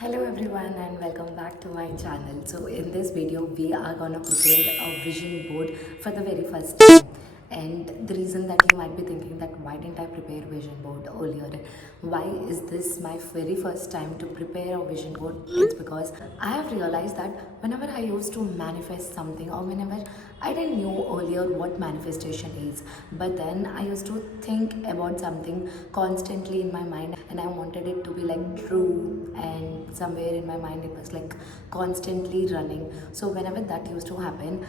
Hello everyone and welcome back to my channel. So in this video we are gonna prepare a vision board for the very first time. And the reason that you might be thinking that why didn't I prepare vision board earlier? Why is this my very first time to prepare a vision board? It's because I have realized that whenever I used to manifest something or whenever I didn't know earlier what manifestation is, but then I used to think about something constantly in my mind and I wanted it to be like true, and somewhere in my mind it was like constantly running. So whenever that used to happen,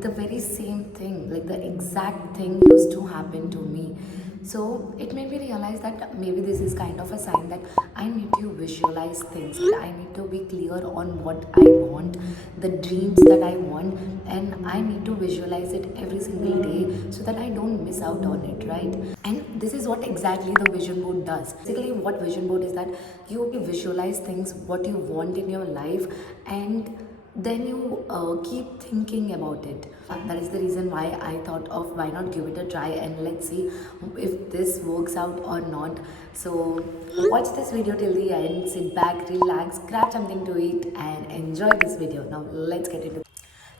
the very same thing, like the exact thing used to happen to me. So it made me realize that maybe this is kind of a sign that I need to visualize things. I need to be clear on what I want, the dreams that I want, and I need to visualize it every single day so that I don't miss out on it, right? And this is what exactly the vision board does. Basically, what vision board is that you visualize things what you want in your life, and then you keep thinking about it. That is the reason why I thought of why not give it a try and let's see if this works out or not. So watch this video till the end, sit back, relax, grab something to eat and enjoy this video. Now let's get into it.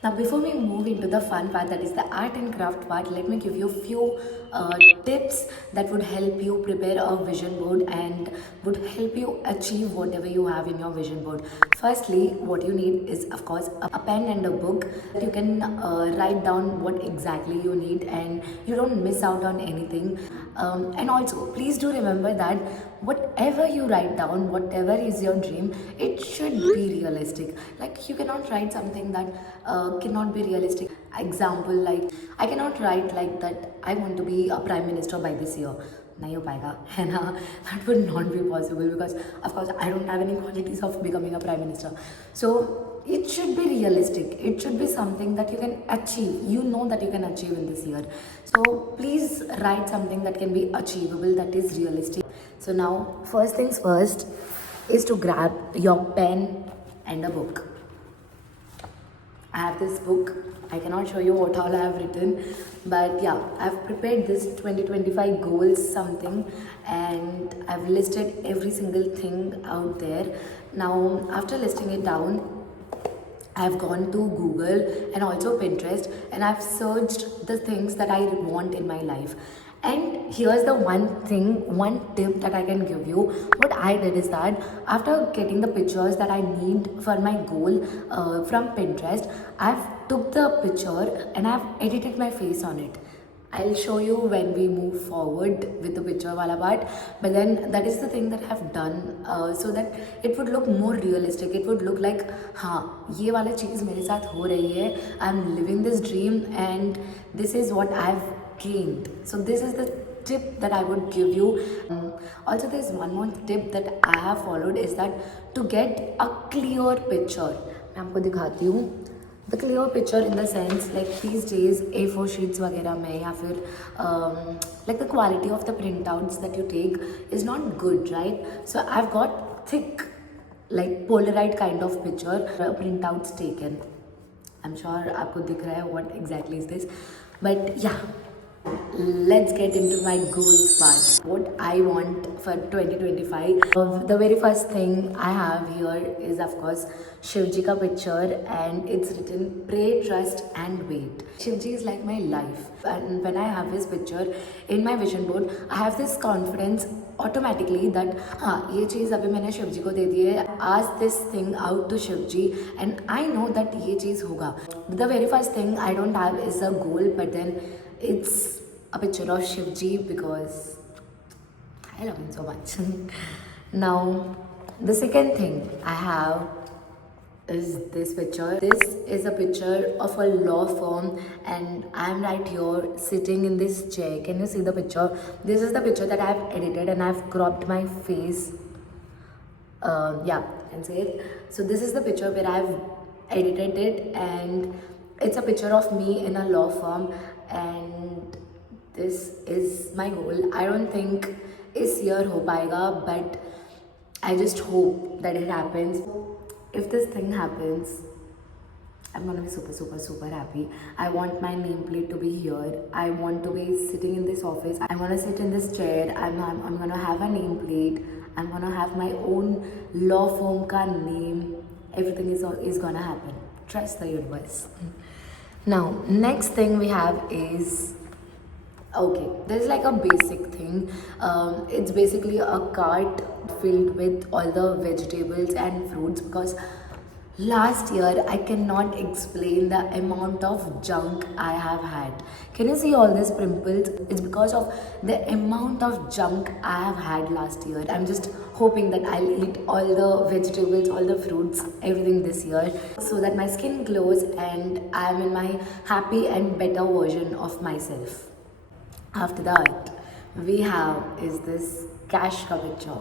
Now, before we move into the fun part, that is the art and craft part, let me give you a few tips that would help you prepare a vision board and would help you achieve whatever you have in your vision board. Firstly, what you need is, of course, a pen and a book. You can write down what exactly you need and you don't miss out on anything. And also, please do remember that whatever you write down, whatever is your dream, it should be realistic. Like, you cannot write something that cannot be realistic. Example, like I cannot write like that I want to be a prime minister by this year. नहीं हो पाएगा है ना. That would not be possible because of course I don't have any qualities of becoming a prime minister. So it should be realistic. It should be something that you can achieve. You know that you can achieve in this year. So please write something that can be achievable, that is realistic. So now, first things first is to grab your pen and a book. I have this book. I cannot show you what all I have written, but yeah, I've prepared this 2025 goals something, and I've listed every single thing out there. Now, after listing it down, I've gone to Google and also Pinterest and I've searched the things that I want in my life. And here's the one tip that I can give you. What I did is that after getting the pictures that I need for my goal from Pinterest, I've took the picture and I've edited my face on it. I'll show you when we move forward with the picture wala part, but then that is the thing that I've done so that it would look more realistic. It would look like हाँ ये वाला चीज़ मेरे साथ हो रही है. I'm living this dream and this is what I've gained. So this is the tip that I would give you. Also, there's one more tip that I have followed is that to get a clear picture. मैं आपको दिखाती हूँ. The clear picture in the sense like these days A4 sheets वगैरह में या फिर like the quality of the printouts that you take is not good, right? So I've got thick like Polaroid kind of picture printouts taken. I'm sure आपको दिख रहा है what exactly is this, but yeah. Let's get into my goals part. What I want for 2025. The very first thing I have here is of course Shivji ka picture, and it's written pray, trust and wait. Shivji is like my life, and when I have his picture in my vision board, I have this confidence automatically that हाँ ये चीज़ अभी मैंने शिवजी को दे दी है. Ask this thing out to Shivji and I know that ये चीज़ होगा. The very first thing I don't have is a goal, but then it's a picture of Shivji because I love him so much. Now, the second thing I have is this picture. This is a picture of a law firm and I'm right here sitting in this chair. Can you see the picture? This is the picture that I've edited and I've cropped my face. Yeah, and see it. So this is the picture where I've edited it and it's a picture of me in a law firm, and this is my goal. I don't think इस year हो पाएगा, but I just hope that it happens. If this thing happens, I'm gonna be super happy. I want my nameplate to be here. I want to be sitting in this office. I want to sit in this chair. I'm gonna have a nameplate. I'm gonna have my own law firm ka name. Everything is gonna happen. Trust the universe. Now, next thing we have is, okay, there's like a basic thing. It's basically a cart filled with all the vegetables and fruits because last year I cannot explain the amount of junk I have had. Can you see all these pimples? It's because of the amount of junk I have had last year. I'm just hoping that I'll eat all the vegetables, all the fruits, everything this year so that my skin glows and I'm in my happy and better version of myself. After that, we have is this cash ka picture.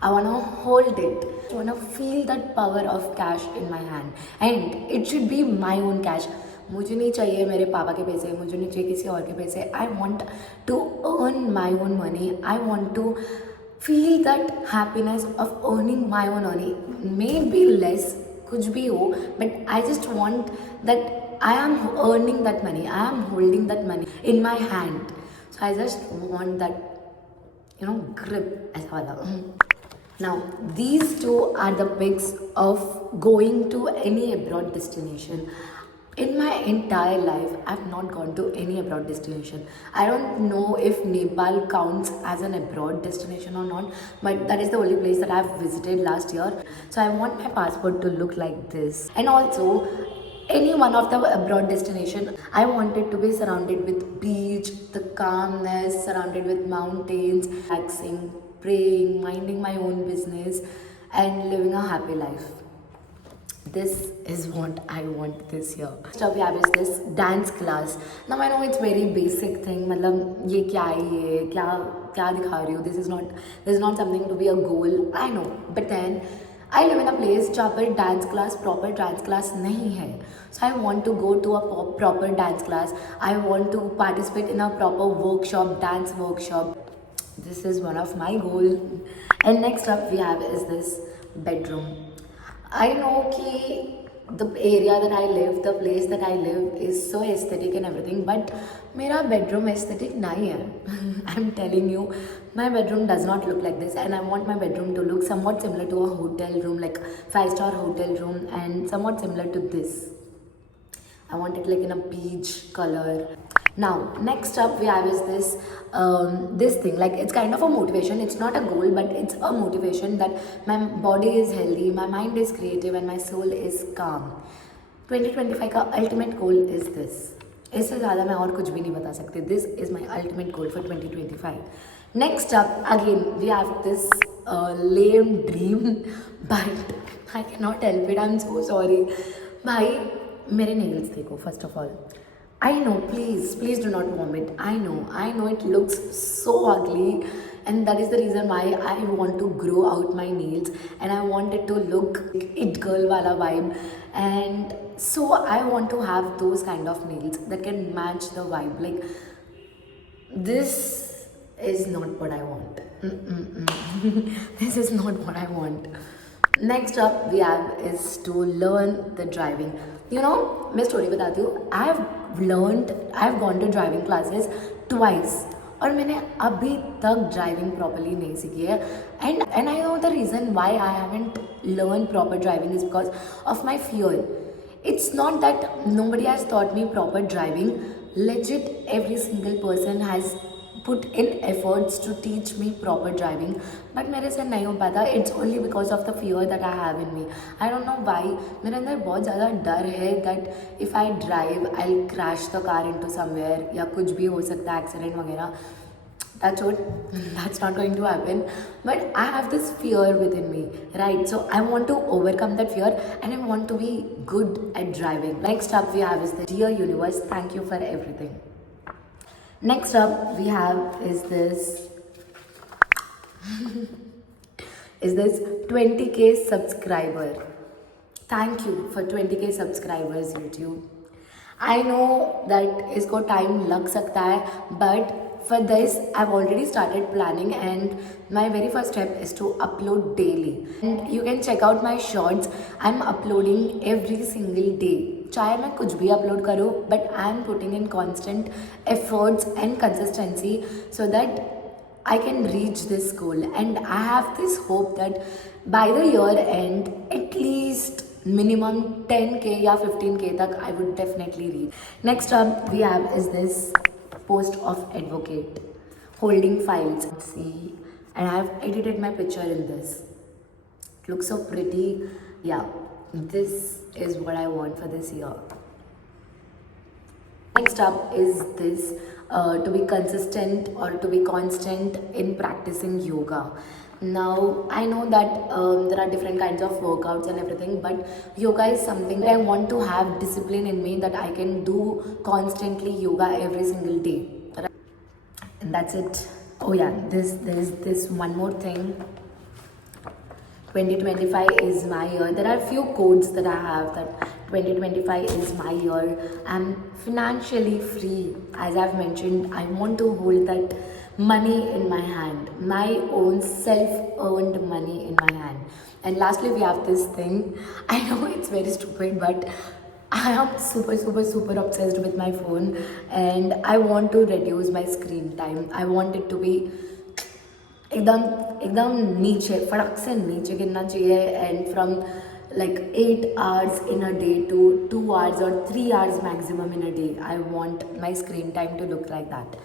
I wanna hold it. I wanna feel that power of cash in my hand, and it should be my own cash. मुझे नहीं चाहिए मेरे पापा के पैसे, मुझे नहीं चाहिए किसी और के पैसे. I want to earn my own money. I want to feel that happiness of earning my own money. Maybe less, कुछ भी हो, but I just want that I am earning that money. I am holding that money in my hand. So I just want that, grip as well. Now, these two are the pics of going to any abroad destination. In my entire life, I've not gone to any abroad destination. I don't know if Nepal counts as an abroad destination or not, but that is the only place that I've visited last year. So I want my passport to look like this. And also, any one of the abroad destination, I wanted to be surrounded with beach, the calmness, surrounded with mountains, relaxing, praying, minding my own business, and living a happy life. This is what I want this year. Next up we have is this dance class. Now I know it's very basic thing. मतलब ये क्या है ये क्या दिखा रही हो? This is not something to be a goal. I know, but then I live in a place जहाँ पर proper dance class नहीं है. So I want to go to a proper dance class. I want to participate in a proper dance workshop. This is one of my goals. And next up we have is this bedroom. I know कि the area that I live, the place that I live is so aesthetic and everything, but मेरा bedroom aesthetic नहीं है. I'm telling you, my bedroom does not look like this, and I want my bedroom to look somewhat similar to a hotel room, like 5-star hotel room, and somewhat similar to this. I want it like in a beach color. Now, next up we have is this thing, like it's kind of a motivation. It's not a goal, but it's a motivation that my body is healthy, my mind is creative, and my soul is calm. 2025 का ultimate goal is this. इससे ज़्यादा मैं और कुछ भी नहीं बता सकती. This is my ultimate goal for 2025. Next up, again, we have this lame dream, but I cannot help it. I'm so sorry. भाई, मेरे nails देखो, first of all. I know, please do not vomit. I know it looks so ugly, and that is the reason why I want to grow out my nails, and I want it to look it girl wala vibe, and so I want to have those kind of nails that can match the vibe. Like, this is not what I want. This is not what I want. Next up we have is to learn the driving. मैं story बताती हूँ. I've gone to driving classes twice, और मैंने अभी तक driving properly नहीं सीखी है. And I know the reason why I haven't learn proper driving is because of my fear. It's not that nobody has taught me proper driving. Legit, every single person has put in efforts to teach me proper driving, but मेरे से नहीं हो पाता. It's only because of the fear that I have in me. I don't know why. मेरे अंदर बहुत ज़्यादा डर है that if I drive, I'll crash the car into somewhere, या कुछ भी हो सकता है, accident वगैरह. That's not going to happen. But I have this fear within me, right? So I want to overcome that fear, and I want to be good at driving. Next up we have is the Dear Universe, thank you for everything. Next up we have is this 20k subscriber. Thank you for 20k subscribers, YouTube. I know that इसको time लग सकता है, but for this I've already started planning, and my very first step is to upload daily. And you can check out my shorts. I'm uploading every single day. चाहे मैं कुछ भी upload करूँ, but I'm putting in constant efforts and consistency so that I can reach this goal, and I have this hope that by the year end, at least minimum 10k or 15k tak I would definitely reach. Next up we have is this post of advocate holding files. See, and I have edited my picture in this. It looks so pretty. Yeah, this is what I want for this year. Next up is this to be consistent or to be constant in practicing yoga. Now, I know that there are different kinds of workouts and everything, but yoga is something that I want to have discipline in me, that I can do constantly yoga every single day. And that's it. Oh yeah, there's this one more thing. 2025 is my year. There are few codes that I have, that 2025 is my year. I'm financially free. As I've mentioned, I want to hold that money in my hand, my own self-earned money in my hand. And lastly, we have this thing. I know it's very stupid, but I am super obsessed with my phone, and I want to reduce my screen time. I want it to be एकदम एकदम नीचे, फटक से नीचे गिरना चाहिए, and from like 8 hours in a day to 2 hours or 3 hours maximum in a day. I want my screen time to look like that.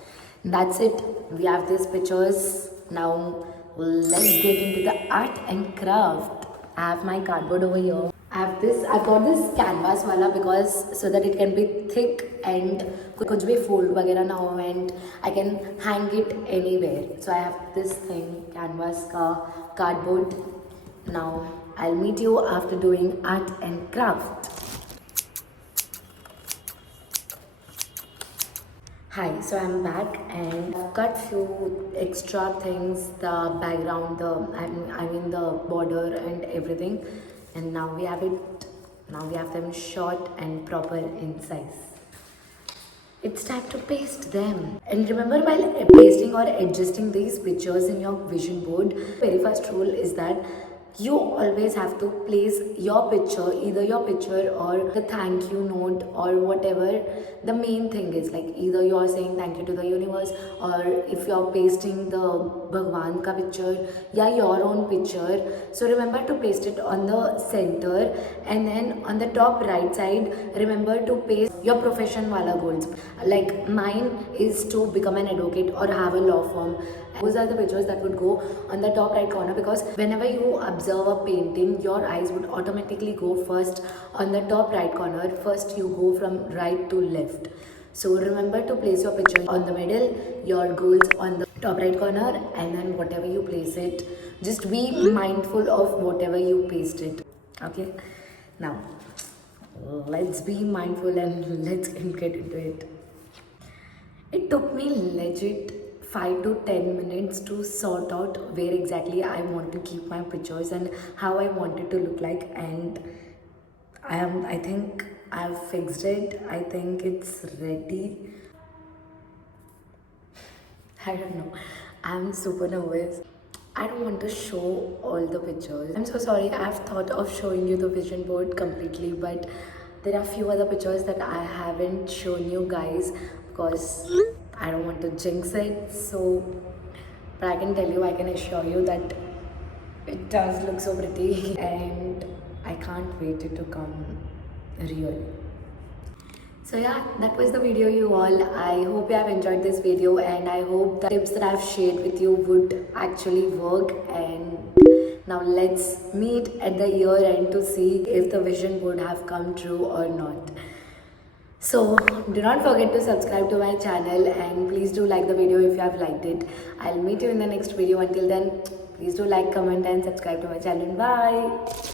That's it. We have these pictures. Now let's get into the art and craft. I have my cardboard over here. I've got this canvas wala because so that it can be thick and कुछ भी fold वगैरह ना हो, and I can hang it anywhere. So I have this thing, canvas का cardboard. Now I'll meet you after doing art and craft. Hi, so I'm back and I've got few extra things, the background, I mean the border and everything, and now we have it. Now we have them short and proper in size. It's time to paste them. And remember, while pasting or adjusting these pictures in your vision board, very first rule is that you always have to place your picture, either your picture or the thank you note or whatever the main thing is. Like either you are saying thank you to the universe, or if you are pasting the Bhagwan ka picture, yeah, your own picture. So remember to paste it on the center, and then on the top right side, remember to paste your profession wala goals. Like mine is to become an advocate or have a law firm. Those are the pictures that would go on the top right corner, because whenever you observe a painting, your eyes would automatically go first on the top right corner. First you go from right to left. So remember to place your picture on the middle, your goals on the top right corner, and then whatever you place it, just be mindful of whatever you paste it. Okay, now let's be mindful and let's get into it. It took me legit 5 to 10 minutes to sort out where exactly I want to keep my pictures and how I want it to look like, and I think I've fixed it. I think it's ready. I don't know. I'm super nervous. I don't want to show all the pictures. I'm so sorry. I've thought of showing you the vision board completely, but there are few other pictures that I haven't shown you guys because I don't want to jinx it. So, but I can tell you, I can assure you that it does look so pretty, and I can't wait it to come real. So yeah, that was the video, you all. I hope you have enjoyed this video, and I hope the tips that I've shared with you would actually work. And now let's meet at the year end to see if the vision would have come true or not. So do not forget to subscribe to my channel, and please do like the video if you have liked it. I'll meet you in the next video. Until then, please do like, comment and subscribe to my channel. Bye.